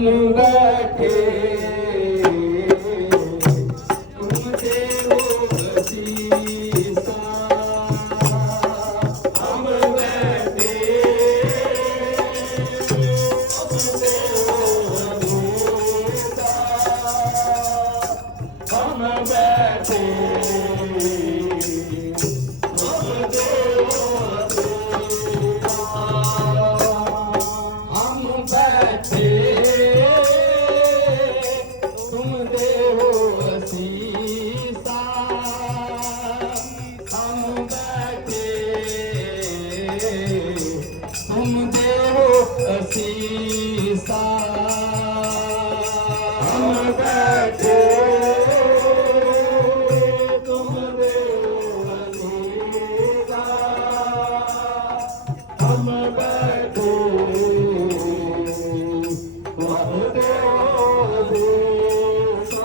हम बैठे तुम देव असीसा हम बैठे तुम देव असीसा हम बैठे असीसा हम बैठे तुम देव असीसा हम बैठे तुम देव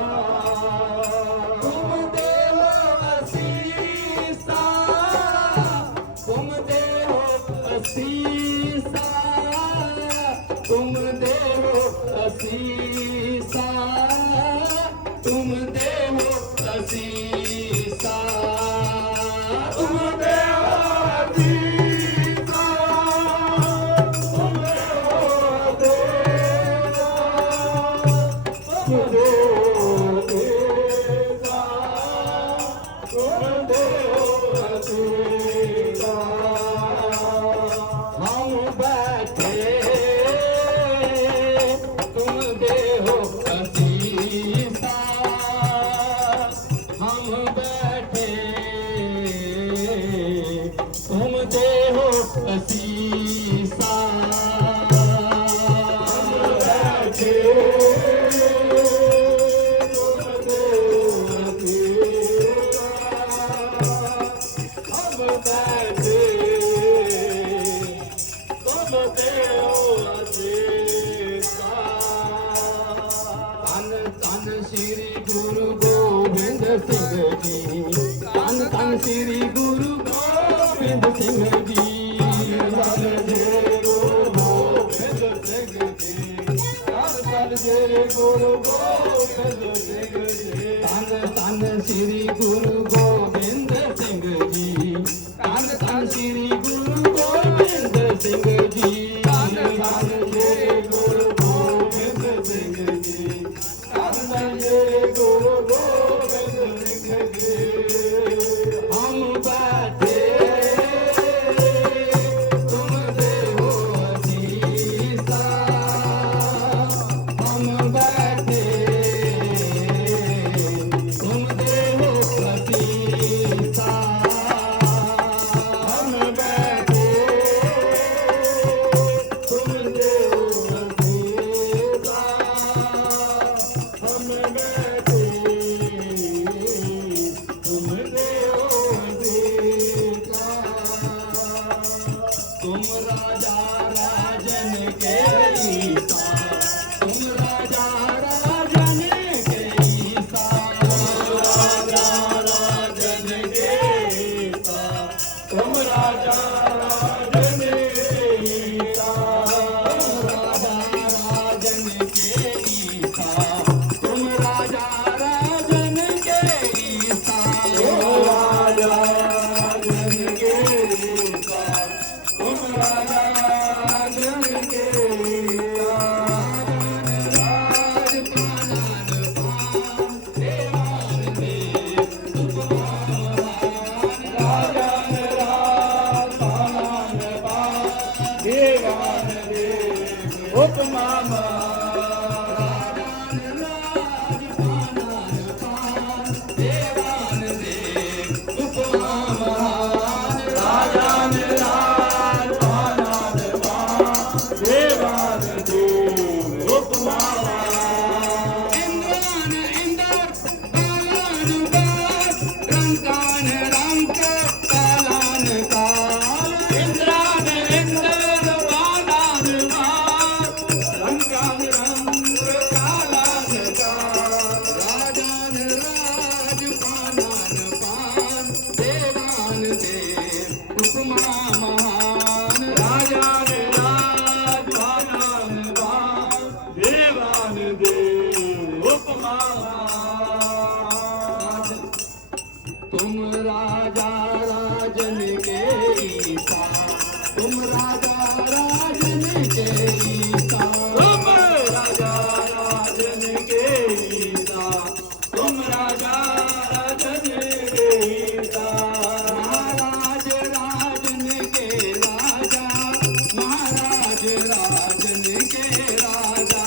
असीसा तुम देव असीसा तुम देव असीसा तुम देव असीसा तुम देव असीसा तुम देव असीसा तुम देव असीसा हम बैठे तुम देव असीसा हम बैठे तुम देव असीसा हम बैठे तुम देव असीसा धन श्री गुरु गोविंद सिंह जी धन श्री गुरु गोविंद सिंह जी धन श्री गुरु गोविंद सिंह जी धन श्री गुरु गोविंद सिंह जी धन श्री गुरु गोविंद सिंह जी धन श्री गुरु गोविंद सिंह जी धन श्री गुरु गोविंद सिंह जी धन श्री गुरु गोविंद सिंह जी हम बैठे तुम देव असीसा हम बैठे तुम देव असीसा हम बैठे तुम देव असीसा हम बैठे तुम देव असीसा तुम राजा राजन के ईसा तुम राजा राजन के ईसा राजा राजन के ईसा तुम राजा राजन के ईसा राजा राजन के ईसा तुम राजा राजन के ईसा राजा राजन के ईसा तुम राजा राजन के ईसा राज पालन पान देवान देव उपमान राजन राज पालन पान देवान देव उपमान राजन राज पालन पान देवान देव उपमान राजन राज पालन पान देवान देव उपमान इंद्रान इंद्र कालान काल रंकान रंक कालान काल इंद्रान इंद्र कालान काल रंकान राजन के राजा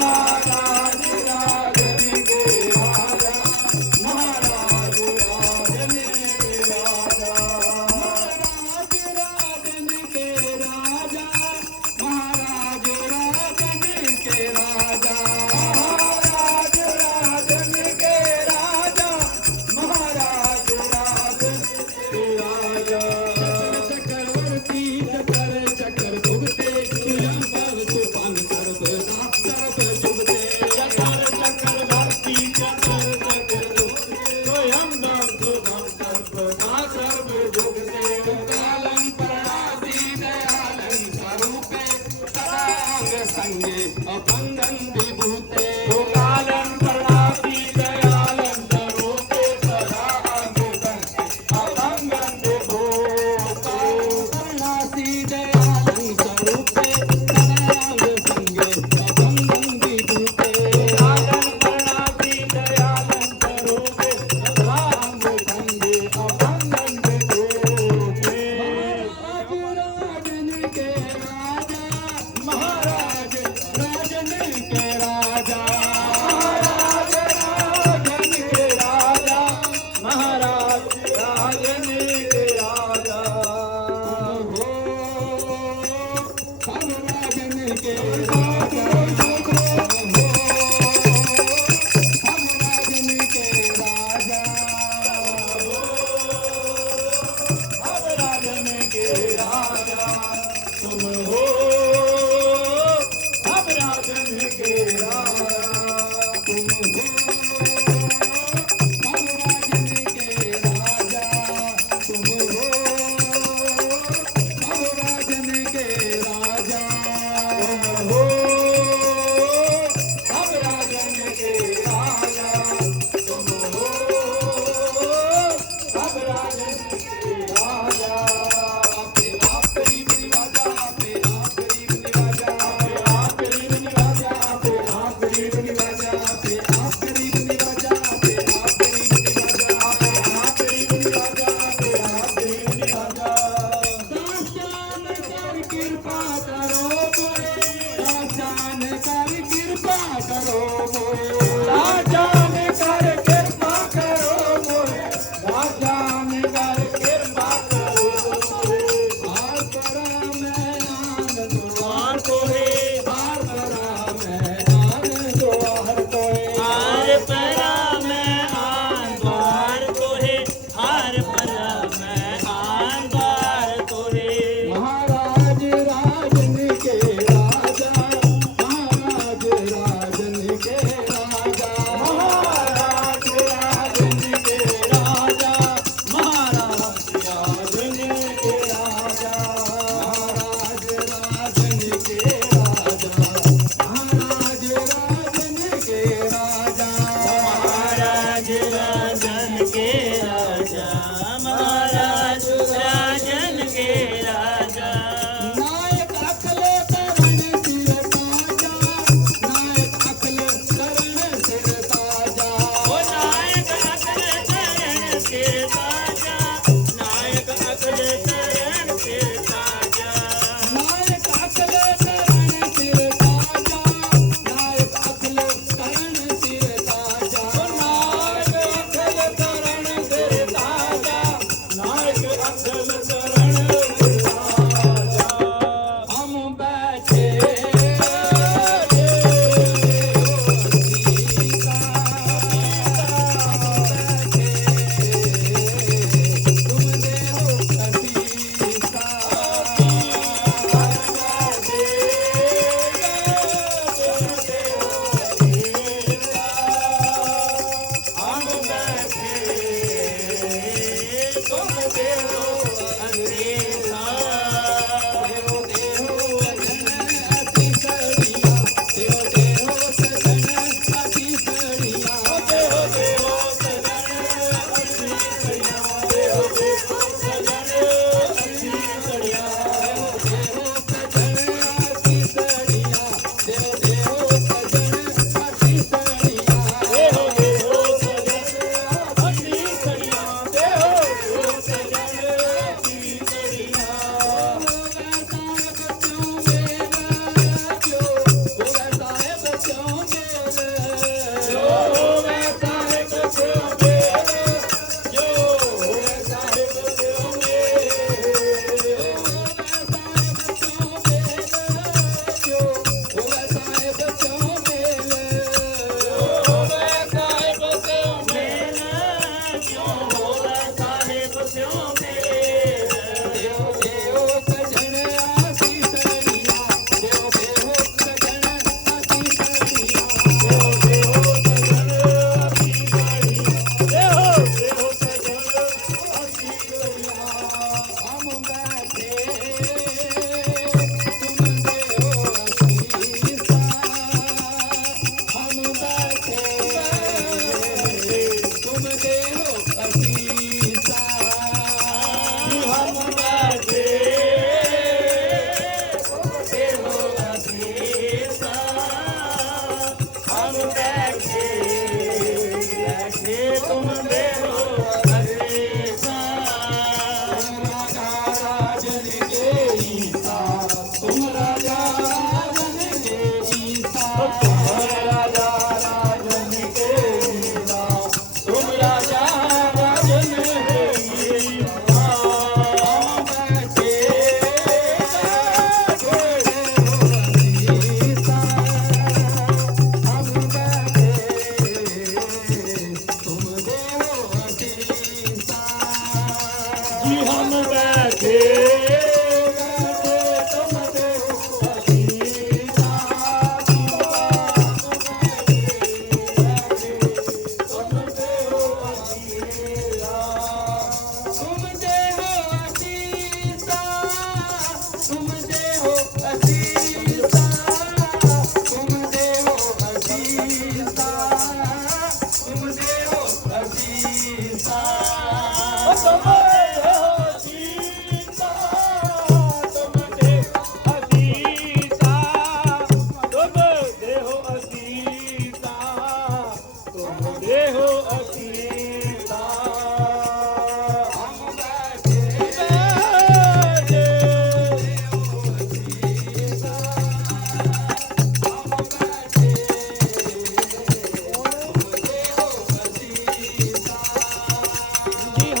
महाराज राजन के राजा महाराज राजन के राजा महाराज राजन के राजा महाराज राजन के राजा महाराज राजन के राजा महाराज राजन के राजा चक्रवर्ती चक्र चक्र भुगते स्वयं भव सुपन सर्व जुगते चक्रवर्ती चक्र चक्र स्वयं भव सर्व जुगते कालं प्रणाति दयालं स्वरूपे तदांग संगे अभंगं विभूते कालं प्रणाति दयालं स्वरूपे सदा अभंगं विभूते प्रणाति दयालं स्वरूपे तदांग संगे अभंगं विभूते कालं प्रणाति दयालं स्वरूपे सदा संगे अभंगं विभूते महाराज राजन के राजा महाराज राजन के राजा महाराज राजन के राजा हो हम राजन के राजा हो हम राजन के राजा अब राजन के राजा तुम हो अब राजन के राजा तुम हो हम राजन के राजा तुम हो हम राजन के राजा हो अब राजन के राजा तुम हो अब राजन के राजा आपे आप गरीब निवाजा आपे आप गरीब निवाजा आप गरीब निवाजा आपे आप गरीब निवाजा आपे आप गरीब निवाजा आपे आप गरीब निवाजा आप गरीब निवाजा आप गरीब निवाजा दास्तान कर कृपा करो मोरे दास्तान कर कृपा करो मोरे राजान कर कृपा करो मोरे राजान कर कृपा करो मोरे हार करा मैं आनंद हार कोहे हार करा मैं आनंद द्वार कोहे हार परा मैं आन द्वार तोहे हार परा मैं आन द्वार तोहे महाराज राजन के राजा महाराज राजन के राजा महाराज राजन के राजा महाराज राजन के राजा महाराज राजन के राजा महाराज राजन के राजा महाराज राजन के राजा महाराज राजन के राजा नायक अखिल करण सिर ताजा नायक अखिल करण सिर ताजा ओ नायक अकल चरण के ताजा नायक अकल चरण के ताजा नायक अखिल करण सिर ताजा नायक अखिल करण सिर ताजा नायक अखिल करण से ताजा नायक अखिल करण से ताजा हम बैठे तुम देहो असीसा हम बैठे तुम देहो देहो देहो अजन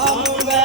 हम वे